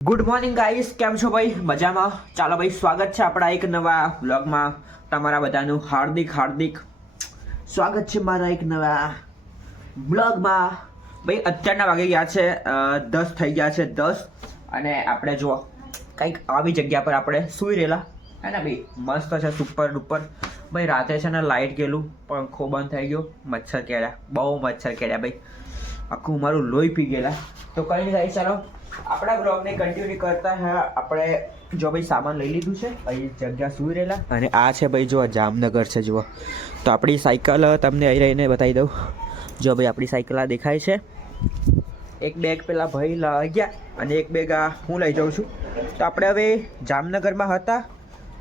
Good morning guys કેમ છો ભાઈ? મજામાં? ચાલો ભાઈ, સ્વાગત છે આપણા એક નવા વ્લોગમાં તમારા બધાનું હાર્દિક હાર્દિક સ્વાગત છે મારા એક નવા બ્લોગમાં ભાઈ, અત્યારના વાગે ગયા છે દસ થઈ ગયા છે, દસ. અને આપણે જો કંઈક આવી જગ્યા પર આપણે સૂઈ રહેલા. હે ને ભાઈ, મસ્ત છે સુપર ડુપર ભાઈ, રાતે છે ને લાઇટ ગયેલું, પંખો બંધ થઈ ગયો, મચ્છર કેળ્યા. બહુ મચ્છર કેળ્યા ભાઈ. આખું મારું લોહી પી ગયેલા. તો કંઈ નહીં ચાલો. આપણા બ્લોગને કન્ટિન્યુ કરતા હા, આપણે જો ભાઈ સામાન લઈ લીધું છે અહીં જગ્યા સુઈ રહેલા. અને આ છે ભાઈ જો જામનગર છે, જુઓ. તો આપણી સાયકલ તમને અહીં રહીને બતાવી દઉં. જો ભાઈ આપણી સાયકલ આ દેખાય છે. એક બેગ પેલા ભાઈ લઈ ગયા અને એક બેગ આ હું લઈ જાઉં છું. તો આપણે હવે જામનગરમાં હતા.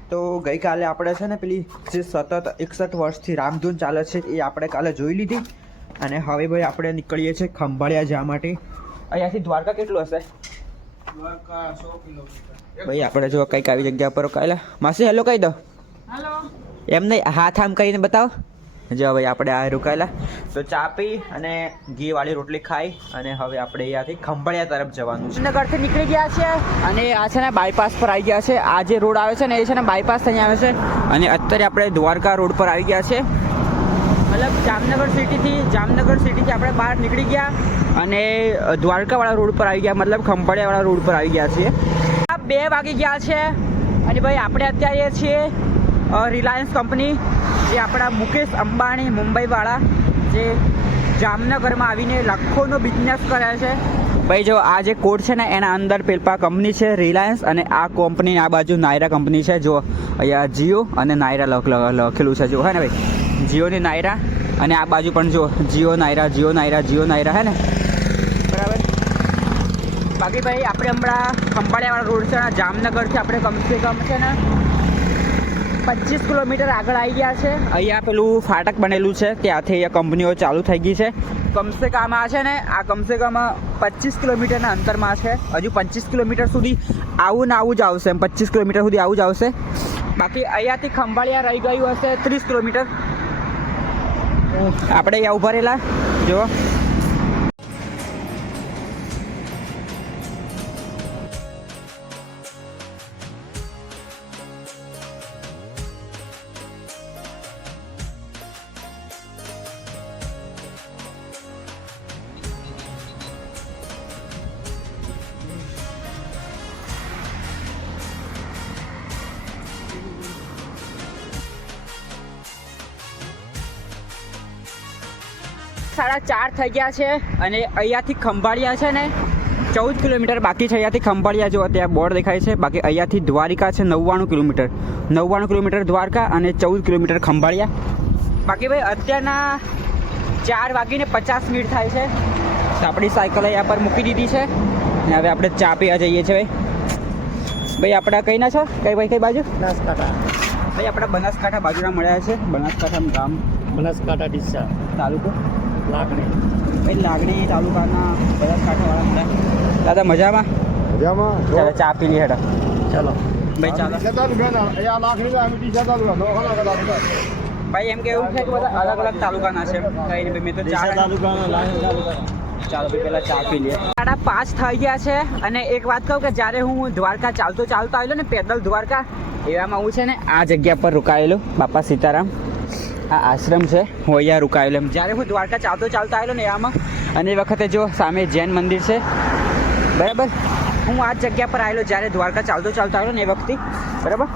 તો ગઈકાલે આપણે છે ને પેલી જે સતત એકસઠ વર્ષથી રામધૂન ચાલે છે એ આપણે કાલે જોઈ લીધી. અને હવે ભાઈ આપણે નીકળીએ છીએ ખંભાળિયા જવા માટે. અહીંયાથી દ્વારકા કેટલું હશે? ભાઈ આપણે જો કંઈક આવી જગ્યા પર કાલે માસી હેલો કહી દો. હાલો એમ નહીં હાથ આમ કરીને બતાવો. જો ભાઈ આપણે આ રોકાયેલા. તો ચા પી અને ઘી વાળી રોટલી ખાઈ અને હવે આપણે અહીંયાથી ખંભાળિયા તરફ જવાનું છે. નગરથી નીકળી ગયા છે અને આ છે ને બાયપાસ પર આવી ગયા છે. આ જે રોડ આવે છે ને એ છે ને બાયપાસ થઈ આવે છે. અને અત્યારે આપણે દ્વારકા રોડ પર આવી ગયા છે. મતલબ જામનગર સિટીથી જામનગર સિટીથી આપણે બહાર નીકળી ગયા. અને દ્વારકાવાળા રોડ પર આવી ગયા, મતલબ ખંભાળિયાવાળા રોડ પર આવી ગયા છીએ. આ બે વાગી ગયા છે અને ભાઈ આપણે અત્યારે છીએ રિલાયન્સ કંપની, જે આપણા મુકેશ અંબાણી મુંબઈવાળા, જે જામનગરમાં આવીને લાખોનો બિઝનેસ કરે છે. ભાઈ જો, આ જે કોડ છે ને, એના અંદર પેલપા કંપની છે, રિલાયન્સ, અને આ કંપની આ બાજુ નાયરા કંપની છે. જો, અહીંયા જીઓ અને નાયરા લખ, લખેલું છે. જો, હે ને ભાઈ? જીઓની નાયરા, અને આ બાજુ પણ જો, જીઓ નાયરા જીઓ નાયરા જીઓ નાયરા, હે ને? ભાઈ આપણે હમણાં ખંભાળિયાવાળા રોડ છે જામનગરથી આપણે કમસે કમ છે ને પચીસ કિલોમીટર આગળ આવી ગયા છે. અહીંયા પેલું ફાટક બનેલું છે, ત્યાંથી અહીંયા કંપનીઓ ચાલુ થઈ ગઈ છે. કમસે કમ આ છે ને, આ કમસે કમ પચીસ કિલોમીટરના અંતરમાં છે. હજુ પચીસ કિલોમીટર સુધી આવું ને આવું જ આવશે, એમ પચીસ કિલોમીટર સુધી આવું જ આવશે. બાકી અહીંયાથી ખંભાળિયા રહી ગયું હશે ત્રીસ કિલોમીટર. આપણે અહીંયા ઊભા રહેલા. જો સાડા ચાર થઈ ગયા છે અને અહીંયાથી ખંભાળિયા છે ને ચૌદ કિલોમીટર બાકી છે. અહીંયાથી ખંભાળિયા જો ત્યાં બોર્ડ દેખાય છે બાકી અહીંયાથી દ્વારિકા છે નવ્વાણું કિલોમીટર. નવ્વાણું કિલોમીટર દ્વારકા અને ચૌદ કિલોમીટર ખંભાળિયા. બાકી ભાઈ અત્યારના ચાર વાગીને પચાસ મિનિટ થાય છે. આપણી સાયકલ અહીંયા પર મૂકી દીધી છે. અને હવે આપણે ચા પીવા જઈએ છીએ ભાઈ. ભાઈ આપણા કઈ ના છો? કઈ ભાઈ કઈ બાજુ? બનાસકાંઠા. ભાઈ આપણા બનાસકાંઠા બાજુના મળ્યા છે. બનાસકાંઠા ગામ. બનાસકાંઠા ડીસા. તાલુકો? લાગણી. ભાઈ લાગણી તાલુકાના બનાસકાંઠાવાળા દાદા મજામાં? મજામાં. ચાલો ચા પી લઈએ હેડા. ચાલો. ભાઈ ચાલો. ભાઈ એમ કેવું છે કે બધા અલગ અલગ તાલુકાના છે. કઈ નહીં મેં તો ચા ચાલો ભાઈ પહેલા ચા પી લઈએ. સાડા પાંચ થઈ ગયા છે અને એક વાત કહું કે જ્યારે હું દ્વારકા ચાલતો ચાલતો આવેલો ને પેદલ દ્વારકા એવામાં હું છે ને આ જગ્યા પર રોકાયેલો બાપા સીતારામ. આ આશ્રમ છે હું અહીંયા રોકાયેલો જ્યારે હું દ્વારકા ચાલતો ચાલતો આવેલો ને આમાં, અને એ વખતે જો સામે જૈન મંદિર છે, બરાબર? હું આ જગ્યા પર આવેલો જ્યારે દ્વારકા ચાલતો ચાલતો આવેલો ને એ વખતે, બરાબર?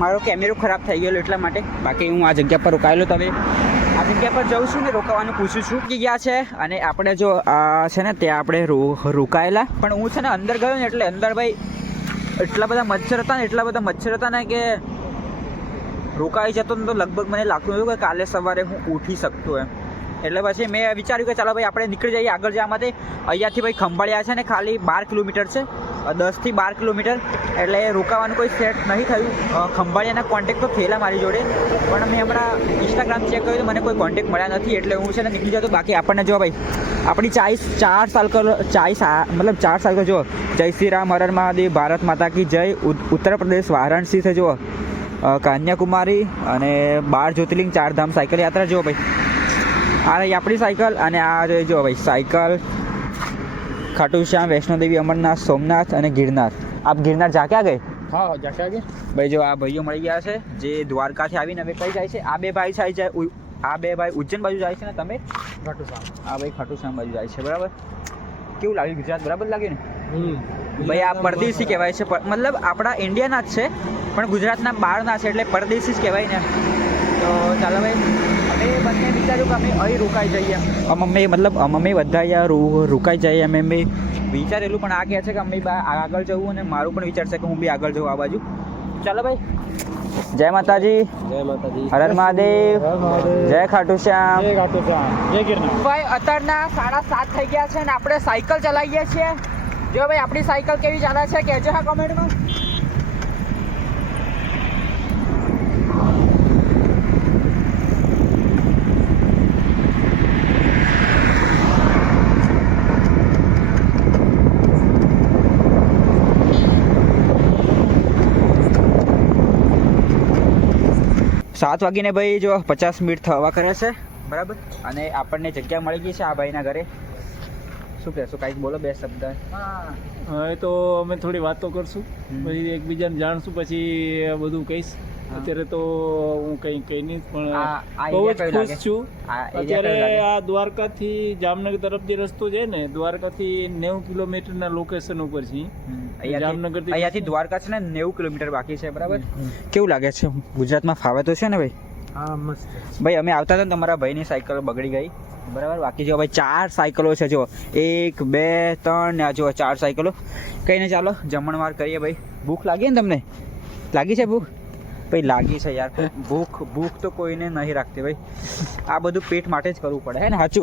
મારો કેમેરો ખરાબ થઈ ગયેલો એટલા માટે. બાકી હું આ જગ્યા પર રોકાયેલો તમે આ જગ્યા પર જઉં છું ને રોકાવાનું પૂછું છું. જગ્યા છે, અને આપણે જો છે ને ત્યાં આપણે રોકાયેલા. પણ હું છે ને અંદર ગયો ને એટલે અંદર ભાઈ, એટલા બધા મચ્છર હતા ને, એટલા બધા મચ્છર હતા ને કે રોકાઈ જતો ને તો લગભગ મને લાગતું હતું કે કાલે સવારે હું ઉઠી શકતો એમ. એટલે પછી મેં વિચાર્યું કે ચાલો ભાઈ આપણે નીકળી જઈએ આગળ જવા માટે. અહીંયાથી ભાઈ ખંભાળિયા છે ને ખાલી બાર કિલોમીટર છે. દસથી બાર કિલોમીટર. એટલે રોકાવાનું કોઈ સેટ નહીં થયું. ખંભાળિયાના કોન્ટેક તો થયેલા મારી જોડે. પણ મેં હમણાં ઇન્સ્ટાગ્રામ ચેક કર્યું મને કોઈ કોન્ટેક મળ્યા નથી. એટલે હું છે ને નીકળી જતો. બાકી આપણને જો ભાઈ, આપણી ચાઈસ ચાર સાલ ચાઈસ આ- મતલબ ચાર સાયકલ જો જય શ્રી રામ હર હર મહાદેવ, ભારત માતા કી જય. ઉત- ઉત્તર પ્રદેશ, વારાણસી છે જો કન્યાકુમારી અને બાર જ્યોતિર્લિંગ ચારધામ સાયકલ યાત્રા જુઓ ભાઈ. આ રહી આપણી સાયકલ અને આ જુઓ ભાઈ સાયકલ. ખાટુશ્યામ વૈષ્ણોદેવી અમરનાથ સોમનાથ અને ગિરનાર. આપ ગિરનાર જા ક્યાં ગઈ? હા જાશે ગઈ? ભાઈ જો આ ભાઈઓ મળી ગયા છે જે દ્વારકાથી આવીને હવે કઈ જાય છે? આ બે ભાઈ થાય જાય આ બે ભાઈ ઉજ્જૈન બાજુ જાય છે ને તમે? ખાટુશ્યામ આ ભાઈ ખાટુશ્યામ બાજુ જાય છે બરાબર? કેવું લાગ્યું ગુજરાત? બરાબર લાગ્યું ને? હમ. ભાઈ આ પરદેશી કહેવાય છે. મતલબ આપણા ઇન્ડિયાના જ છે પણ ગુજરાતના બહારના છે એટલે પરદેશી જ કહેવાય ને. તો ચાલો ભાઈ અમે બંને વિચાર્યું કે અમે અહીં રોકાઈ જઈએ. આમ અમે મતલબ આમ અમે બધા અહીંયા રોકાઈ જઈએ અમે અમે વિચારેલું પણ આ કહે છે કે અમે બા આગળ જવું અને મારું પણ વિચાર છે કે હું બી આગળ જઉં આ બાજુ. ચાલો ભાઈ. જય માતાજી. જય માતાજી. હર મહાદેવ. જય. ખાટુ શ્યામ. જય ખાટુ શ્યામ. જય ગિરનાર. ભાઈ અત્યારના સાડા સાત થઈ ગયા છે ને આપણે સાયકલ ચલાવીએ છીએ. જો ભાઈ, આપણી સાયકલ કેવી ચાલે છે, કહેજો હા કોમેન્ટમાં. સાત વાગીને ભાઈ, જો પચાસ મિનિટ થવા કરે છે, બરાબર? અને આપણને જગ્યા મળી ગઈ છે આ ભાઈના ઘરે. શું કહેશો? કાંઈક બોલો બે શબ્દ. હવે તો અમે થોડી વાતો કરશું. પછી એકબીજાને જાણશું પછી બધું કહીશ. અત્યારે તો હું કંઈ કહી નહીં પણ બહુ જ ખુશ છું. અત્યારે? આ દ્વારકાથી જામનગર તરફ જે રસ્તો છે ને દ્વારકાથી નેવું કિલોમીટરના લોકેશન ઉપર છે જામનગરથી- અહીંયાથી દ્વારકા છે ને નેવું કિલોમીટર બાકી છે બરાબર? કેવું લાગે છે? ગુજરાતમાં ફાવે તો છે ને ભાઈ? હા મસ્ત. ભાઈ અમે આવતા હતા ને તમારા ભાઈની સાયકલ બગડી ગઈ. બરાબર? બાકી જો ભાઈ ચાર સાયકલો છે જો. એક બે ત્રણ ને આ જો ચાર સાયકલો. કંઈ નહીં ચાલો જમણવાર કરીએ ભાઈ. ભૂખ લાગી ને તમને? લાગી છે ભૂખ? ભાઈ લાગી છે યાર. ભૂખ ભૂખ તો કોઈને નહીં રાખતી ભાઈ. આ બધું પેટ માટે જ કરવું પડે હે ને? સાચું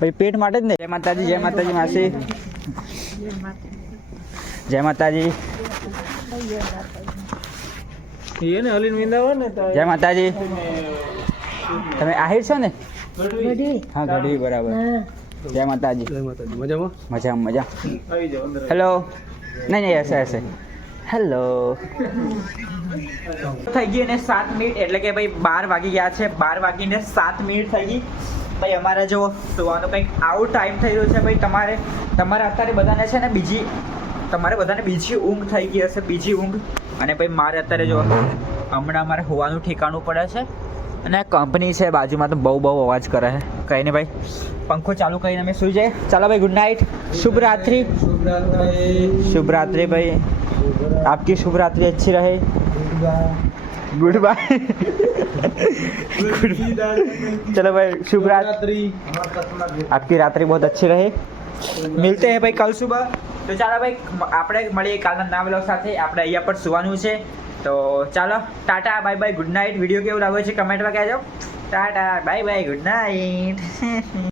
ભાઈ પેટ માટે જ ને? જય માતાજી જય માતાજી માસી. જય માતાજી. જય માતાજી. તમે આહિર છો ને. હા ગઢવી બરાબર. જય માતાજી. જય માતાજી. મજામાં? મજા મજા. આવી જાઓ અંદર હેલો. નહીં નહીં હશે હશે. હેલો. થઈ ગઈ અને સાત મિનિટ એટલે કે ભાઈ બાર વાગી ગયા છે. બાર વાગીને સાત મિનિટ થઈ ગઈ. ભાઈ અમારે જો સુવાનો કંઈક આવો ટાઈમ થઈ રહ્યો છે ભાઈ તમારે તમારે અત્યારે બધાને છે ને બીજી તમારે બધાને બીજી ઊંઘ થઈ ગઈ હશે બીજી ઊંઘ. અને ભાઈ મારે અત્યારે જો હમણાં મારે હોવાનું ઠેકાણું પડે છે. અને આ કંપની છે બાજુમાં તો બહુ બહુ અવાજ કરે છે કંઈ નહીં ભાઈ પંખો ચાલુ કરીને અમે સુઈ જઈએ ચાલો ભાઈ ગુડ નાઇટ શુભ રાત્રિ शुभ रात्रि भाई आपकी शुभ रात्रि अच्छी रहे गुड बाय चलो भाई शुभ रात्रि आपकी रात्रि बहुत अच्छी रहे मिलते हैं भाई कल सुबह તો ચાલો ભાઈ આપણે મળીએ કાલના નવા બ્લોગ સાથે આપણે અહીંયા પર સુવાનું છે તો ચાલો, tata, bye bye, good night. Video કેવું લાગે છે, કમેન્ટમાં કહેજો. Tata, bye bye, good night.